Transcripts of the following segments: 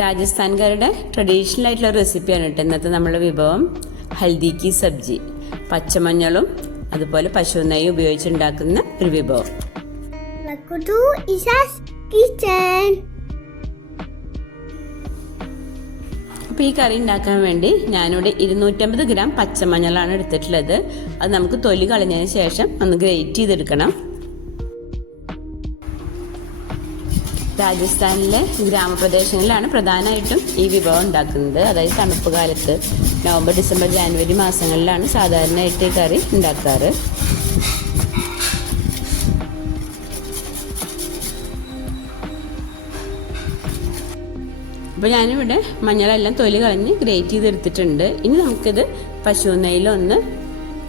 രാജസ്ഥാൻകാരുടെ traditional ആയിട്ടുള്ള റെസിപ്പിയാണ് കേട്ടോ ഇന്നത്തെ നമ്മുടെ വിഭവം. ഹൽദി കി സബ്ജി, പച്ചമഞ്ഞളും അതുപോലെ പശു നെയ്യ് ഉപയോഗിച്ചുണ്ടാക്കുന്ന ഒരു വിഭവം. അപ്പോൾ ഈ കറി ഉണ്ടാക്കാൻ വേണ്ടി ഞാനിവിടെ 250 ഗ്രാം പച്ചമഞ്ഞളാണ് എടുത്തിട്ടുള്ളത്. അത് നമുക്ക് തൊലി കളഞ്ഞതിന് ശേഷം ഒന്ന് ഗ്രേറ്റ് ചെയ്തെടുക്കണം. രാജസ്ഥാനിലെ ഗ്രാമപ്രദേശങ്ങളിലാണ് പ്രധാനമായിട്ടും ഈ വിഭവം ഉണ്ടാക്കുന്നത്. അതായത് തണുപ്പ് കാലത്ത് നവംബർ, ഡിസംബർ, ജാനുവരി മാസങ്ങളിലാണ് സാധാരണയായിട്ട് ഈ കറി ഉണ്ടാക്കാറ്. അപ്പോൾ ഞാനിവിടെ മഞ്ഞളെല്ലാം തൊലി കളഞ്ഞ് ഗ്രേറ്റ് ചെയ്തെടുത്തിട്ടുണ്ട്. ഇനി നമുക്കിത് പശു നെയ്യിലൊന്ന്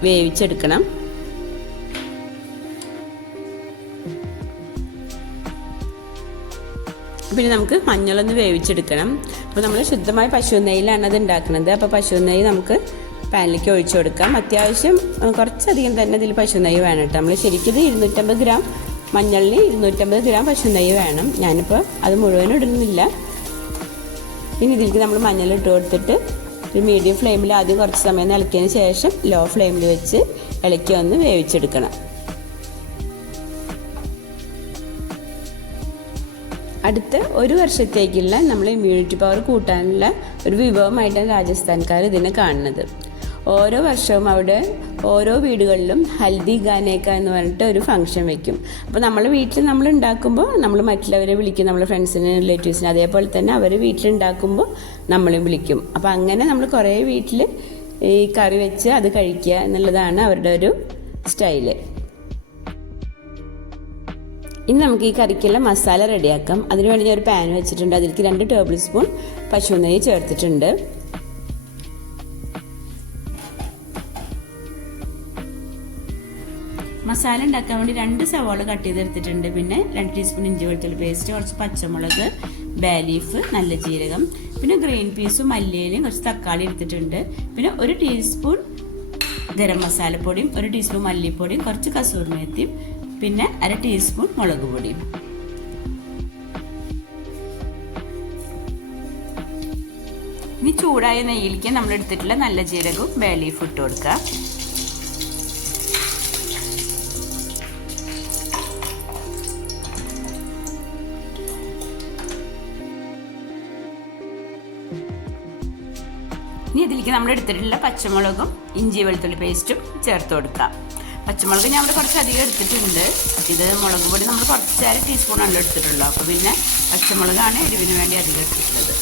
വേവിച്ചെടുക്കണം. പിന്നെ നമുക്ക് മഞ്ഞളൊന്ന് വേവിച്ചെടുക്കണം. അപ്പോൾ നമ്മൾ ശുദ്ധമായ പശു നെയ്യിലാണ് അത് ഉണ്ടാക്കുന്നത്. അപ്പോൾ പശു നെയ്യ് നമുക്ക് പാനിലേക്ക് ഒഴിച്ചു കൊടുക്കാം. അത്യാവശ്യം കുറച്ചധികം തന്നെ ഇതിൽ പശു നെയ്യ് വേണം കേട്ടോ. നമ്മൾ ശരിക്കും 250 ഗ്രാം മഞ്ഞളിന് 250 ഗ്രാം പശു നെയ്യ് വേണം. ഞാനിപ്പോൾ അത് മുഴുവനും ഇടുന്നില്ല. ഇനി ഇതിലേക്ക് നമ്മൾ മഞ്ഞൾ ഇട്ട് കൊടുത്തിട്ട് ഒരു മീഡിയം ഫ്ലെയിമിൽ ആദ്യം കുറച്ച് സമയം ഇളക്കിയതിന് ശേഷം ലോ ഫ്ലെയിമിൽ വെച്ച് ഇളക്കി ഒന്ന് വേവിച്ചെടുക്കണം. അടുത്ത ഒരു വർഷത്തേക്കുള്ള നമ്മൾ ഇമ്മ്യൂണിറ്റി പവർ കൂട്ടാനുള്ള ഒരു വിഭവമായിട്ടാണ് രാജസ്ഥാൻകാർ ഇതിനെ കാണുന്നത്. ഓരോ വർഷവും അവിടെ ഓരോ വീടുകളിലും ഹൽദി ഗാനേക്ക എന്ന് പറഞ്ഞിട്ട് ഒരു ഫംഗ്ഷൻ വെക്കും. അപ്പോൾ നമ്മൾ വീട്ടിൽ നമ്മൾ ഉണ്ടാക്കുമ്പോൾ നമ്മൾ മറ്റുള്ളവരെ വിളിക്കും, നമ്മുടെ ഫ്രണ്ട്സിന്, റിലേറ്റീവ്സിന്. അതേപോലെ തന്നെ അവർ വീട്ടിലുണ്ടാക്കുമ്പോൾ നമ്മളും വിളിക്കും. അപ്പോൾ അങ്ങനെ നമ്മൾ കുറേ വീട്ടിൽ ഈ കറി വെച്ച് അത് കഴിക്കുക എന്നുള്ളതാണ് അവരുടെ ഒരു സ്റ്റൈല്. ഇനി നമുക്ക് ഈ കറിക്കുള്ള മസാല റെഡിയാക്കാം. അതിനുവേണ്ടി ഞാൻ ഒരു പാൻ വെച്ചിട്ടുണ്ട്. അതിലേക്ക് 2 ടേബിൾ സ്പൂൺ പശു നെയ്യ് ചേർത്തിട്ടുണ്ട്. മസാല ഉണ്ടാക്കാൻ വേണ്ടി 2 സവാള കട്ട് ചെയ്തെടുത്തിട്ടുണ്ട്. പിന്നെ 2 ടീസ്പൂൺ ഇഞ്ചി വെളുത്തുള്ളി പേസ്റ്റ്, കുറച്ച് പച്ചമുളക്, ബേ ലീഫ്, നല്ല ജീരകം, പിന്നെ ഗ്രീൻ പീസും മല്ലിയിലും കുറച്ച് തക്കാളി എടുത്തിട്ടുണ്ട്. പിന്നെ 1 ടീസ്പൂൺ ഗരം മസാലപ്പൊടിയും 1 ടീസ്പൂൺ മല്ലിപ്പൊടിയും കുറച്ച് കസൂറി മേത്തിയും പിന്നെ 1/2 ടീസ്പൂൺ മുളക് പൊടിയും. ഇനി ചൂടായ നെയ്യിലേക്ക് നമ്മൾ എടുത്തിട്ടുള്ള നല്ല ജീരകവും ബേ ലീഫ് ഇട്ട് കൊടുക്കുക. ഇനി ഇതിലേക്ക് നമ്മൾ എടുത്തിട്ടുള്ള പച്ചമുളകും ഇഞ്ചി വെളുത്തുള്ളി പേസ്റ്റും ചേർത്ത് കൊടുക്കാം. പച്ചമുളക് ഞാൻ ഇവിടെ കുറച്ച് അധികം എടുത്തിട്ടുണ്ട്. ഇത് മുളക് പൊടി നമ്മൾ കുറച്ച് 1/2 ടീസ്പൂണല്ലോ എടുത്തിട്ടുള്ളൂ. അപ്പോൾ പിന്നെ പച്ചമുളകാണ് എരിവിന് വേണ്ടി അധികം എടുത്തിട്ടുള്ളത്.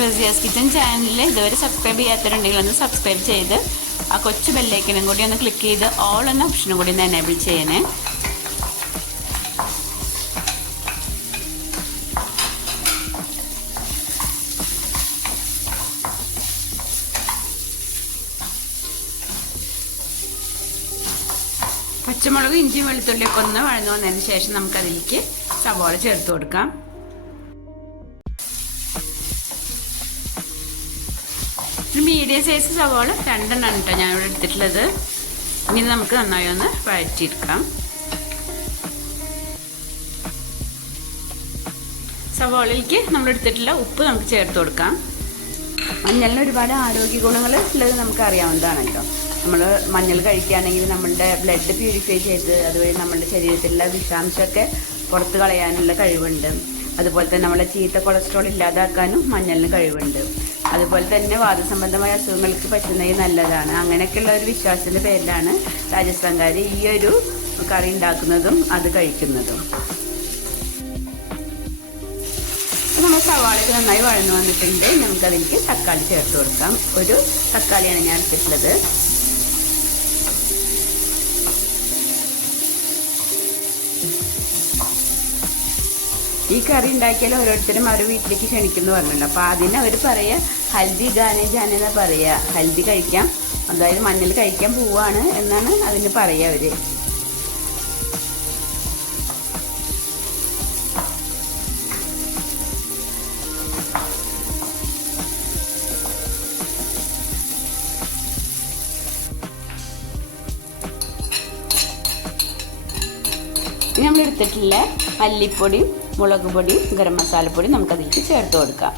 റസിയാസ് കിച്ചൻ ചാനലിൽ ഇതുവരെ സബ്സ്ക്രൈബ് ചെയ്യാത്തവരുണ്ടെങ്കിൽ ഒന്ന് സബ്സ്ക്രൈബ് ചെയ്ത് ആ കൊച്ചു ബെല്ലൈക്കനും കൂടി ഒന്ന് ക്ലിക്ക് ചെയ്ത് ഓൾ എന്ന ഓപ്ഷനും കൂടി ഒന്ന് എനേബിൾ ചെയ്യണേ. പച്ചമുളക്, ഇഞ്ചി, വെളുത്തുള്ളിയൊക്കെ ഒന്ന് വഴന്നു വന്നതിന് ശേഷം നമുക്കതിലേക്ക് സവാള ചേർത്ത് കൊടുക്കാം. ഒരു മീഡിയം സൈസ് സവാള 2 എണ്ണം കേട്ടോ ഞാനിവിടെ എടുത്തിട്ടുള്ളത്. ഇനി നമുക്ക് നന്നായി ഒന്ന് വഴറ്റിയെടുക്കാം. സവാളയിലേക്ക് നമ്മൾ എടുത്തിട്ടുള്ള ഉപ്പ് നമുക്ക് ചേർത്ത് കൊടുക്കാം. മഞ്ഞളിന് ഒരുപാട് ആരോഗ്യ ഗുണങ്ങൾ ഉള്ളത് നമുക്ക് അറിയാവുന്നതാണല്ലോ. നമ്മൾ മഞ്ഞൾ കഴിക്കുകയാണെങ്കിൽ നമ്മളുടെ ബ്ലഡ് പ്യൂരിഫൈ ചെയ്ത് അതുവഴി നമ്മളുടെ ശരീരത്തിലുള്ള വിഷാംശമൊക്കെ പുറത്ത് കളയാനുള്ള കഴിവുണ്ട്. അതുപോലെ തന്നെ നമ്മളെ ചീത്ത കൊളസ്ട്രോൾ ഇല്ലാതാക്കാനും മഞ്ഞളിന് കഴിവുണ്ട്. അതുപോലെ തന്നെ വാദസംബന്ധമായ അസുഖങ്ങൾക്ക് പശു നെയ്യ് നല്ലതാണ്. അങ്ങനെയൊക്കെയുള്ള ഒരു വിശ്വാസത്തിൻ്റെ പേരിലാണ് രാജസ്ഥാൻകാർ ഈ ഒരു കറി ഉണ്ടാക്കുന്നതും അത് കഴിക്കുന്നതും. നമ്മൾ സവാളയ്ക്ക് നന്നായി വഴന്നു വന്നിട്ടുണ്ട്. നമുക്കതിലേക്ക് തക്കാളി ചേർത്ത് കൊടുക്കാം. 1 തക്കാളിയാണ് ഞാൻ എടുത്തിട്ടുള്ളത്. ഈ കറി ഉണ്ടാക്കിയാൽ ഓരോരുത്തരും അവരുടെ വീട്ടിലേക്ക് ക്ഷണിക്കുന്നു പറഞ്ഞിട്ടുണ്ട്. അപ്പോൾ അതിന് അവർ പറയുക ഹൽദി ഗാനെ ജാനെ എന്നാ പറയുക. ഹൽദി കഴിക്കാം, അതായത് മഞ്ഞൾ കഴിക്കാൻ പോവാണ് എന്നാണ് അതിന് പറയുക അവർ. നമ്മൾ എടുത്തിട്ടുള്ള മല്ലിപ്പൊടിയും മുളക് പൊടിയും ഗരം മസാലപ്പൊടിയും നമുക്കതിലേക്ക് ചേർത്ത് കൊടുക്കാം.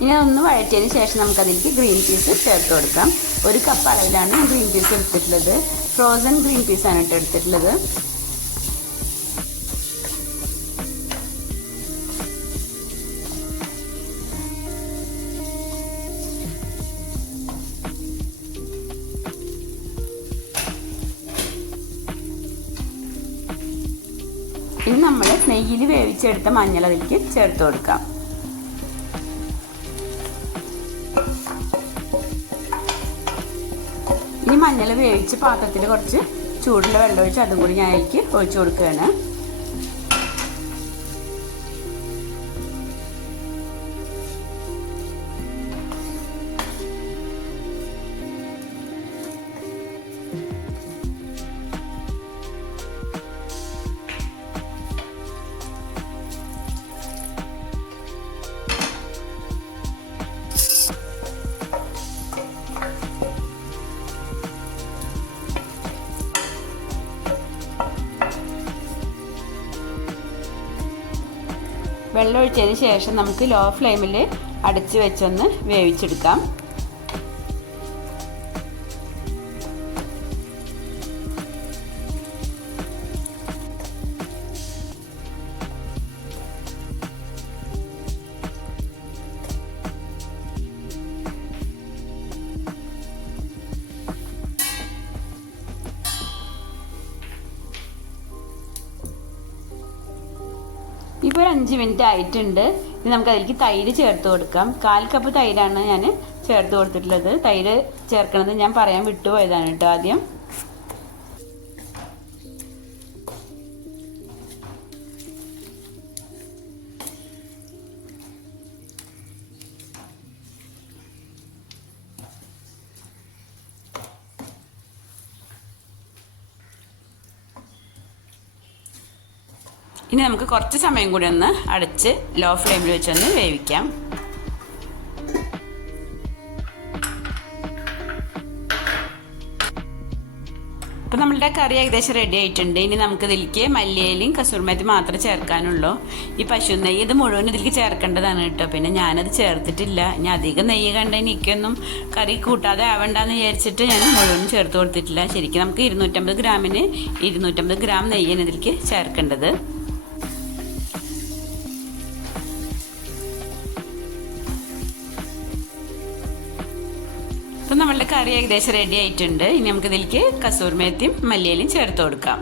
ഇനി ഒന്ന് വഴറ്റിയതിന് ശേഷം നമുക്കതിലേക്ക് ഗ്രീൻ പീസ് ചേർത്ത് കൊടുക്കാം. 1 കപ്പ് അളവിലാണ് ഗ്രീൻ പീസ് എടുത്തിട്ടുള്ളത്. ഫ്രോസൺ ഗ്രീൻ പീസാണ് എടുത്തിട്ടുള്ളത്. ഇനി നമ്മൾ നെയ്യിൽ വേവിച്ചെടുത്ത മഞ്ഞൾ അതിലേക്ക് ചേർത്ത് കൊടുക്കാം. ഇനി മഞ്ഞൾ വേവിച്ച് പാത്രത്തിൽ കുറച്ച് ചൂടുള്ള വെള്ളം ഒഴിച്ച് അതും കൂടി ഞാൻ അതിലേക്ക് ഒഴിച്ചു കൊടുക്കുകയാണ്. വെള്ളം ഒഴിച്ചതിന് ശേഷം നമുക്ക് ലോ ഫ്ലെയിമിൽ അടച്ച് വെച്ചൊന്ന് വേവിച്ചെടുക്കാം. ഇപ്പോൾ ഒരു 5 മിനിറ്റ് ആയിട്ടുണ്ട്. ഇനി നമുക്ക് അതിലേക്ക് തൈര് ചേർത്ത് കൊടുക്കാം. 1/4 കപ്പ് തൈരാണ് ഞാൻ ചേർത്ത് കൊടുത്തിട്ടുള്ളത്. തൈര് ചേർക്കണത് ഞാൻ പറയാൻ വിട്ടുപോയതാണ് കേട്ടോ ആദ്യം. ഇനി നമുക്ക് കുറച്ച് സമയം കൂടി ഒന്ന് അടച്ച് ലോ ഫ്ലെയിമിൽ വെച്ചൊന്ന് വേവിക്കാം. അപ്പോൾ നമ്മളുടെ കറി ഏകദേശം റെഡി ആയിട്ടുണ്ട്. ഇനി നമുക്ക് ഇതിലേക്ക് മല്ലിയിലയും കസൂർമേത്തി മാത്രമേ ചേർക്കാനുള്ളൂ. ഈ പശു നെയ്യ് ഇത് മുഴുവൻ ഇതിലേക്ക് ചേർക്കേണ്ടതാണ് കേട്ടോ. പിന്നെ ഞാനത് ചേർത്തിട്ടില്ല. ഇനി അധികം നെയ്യ് കണ്ടെങ്കിൽ എനിക്കൊന്നും കറി കൂട്ടാതെ ആവണ്ടെന്ന് വിചാരിച്ചിട്ട് ഞാൻ മുഴുവനും ചേർത്ത് കൊടുത്തിട്ടില്ല. ശരിക്കും നമുക്ക് 250 ഗ്രാമിന് 250 ഗ്രാം നെയ്യാണ് ഇതിലേക്ക് ചേർക്കേണ്ടത്. അപ്പം നമ്മളുടെ കറി ഏകദേശം റെഡി ആയിട്ടുണ്ട്. ഇനി നമുക്ക് ഇതിലേക്ക് കസൂർമേത്തിയും മല്ലിയിലയും ചേർത്ത് കൊടുക്കാം.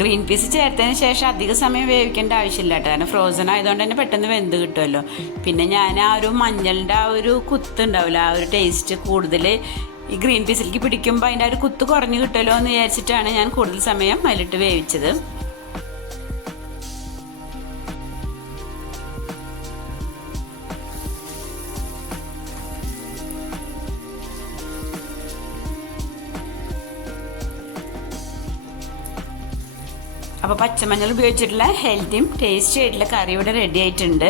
ഗ്രീൻ പീസ് ചേർത്തതിന് ശേഷം അധിക സമയം വേവിക്കേണ്ട ആവശ്യമില്ല കേട്ടോ. കാരണം ഫ്രോസൺ ആയതുകൊണ്ട് തന്നെ പെട്ടെന്ന് വെന്ത് കിട്ടുമല്ലോ. പിന്നെ ഞാൻ ആ ഒരു മഞ്ഞളുടെ ആ ഒരു കുത്ത് ഉണ്ടാവില്ല, ആ ഒരു ടേസ്റ്റ് കൂടുതൽ ഈ ഗ്രീൻ പീസിലേക്ക് പിടിക്കുമ്പോൾ അതിൻ്റെ ആ ഒരു കുത്ത് കുറഞ്ഞ് കിട്ടുമല്ലോ എന്ന് വിചാരിച്ചിട്ടാണ് ഞാൻ കൂടുതൽ സമയം അതിലിട്ട് വേവിച്ചത്. അപ്പോൾ പച്ചമഞ്ഞൾ ഉപയോഗിച്ചിട്ടുള്ള ഹെൽത്തിയും ടേസ്റ്റി ആയിട്ടുള്ള കറി ഇവിടെ റെഡി ആയിട്ടുണ്ട്.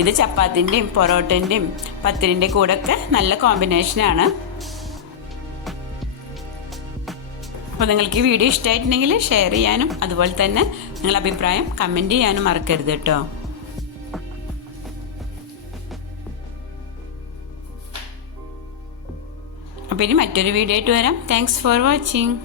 ഇത് ചപ്പാത്തിൻ്റെയും പൊറോട്ടൻ്റെയും പത്തിരിൻ്റെ കൂടെ ഒക്കെ നല്ല കോമ്പിനേഷനാണ്. അപ്പോൾ നിങ്ങൾക്ക് ഈ വീഡിയോ ഇഷ്ടമായിട്ടുണ്ടെങ്കിൽ ഷെയർ ചെയ്യാനും അതുപോലെ തന്നെ നിങ്ങളുടെ അഭിപ്രായം കമൻറ്റ് ചെയ്യാനും മറക്കരുത് കേട്ടോ. അപ്പോൾ ഇനി മറ്റൊരു വീഡിയോ ആയിട്ട് വരാം. Thanks for watching.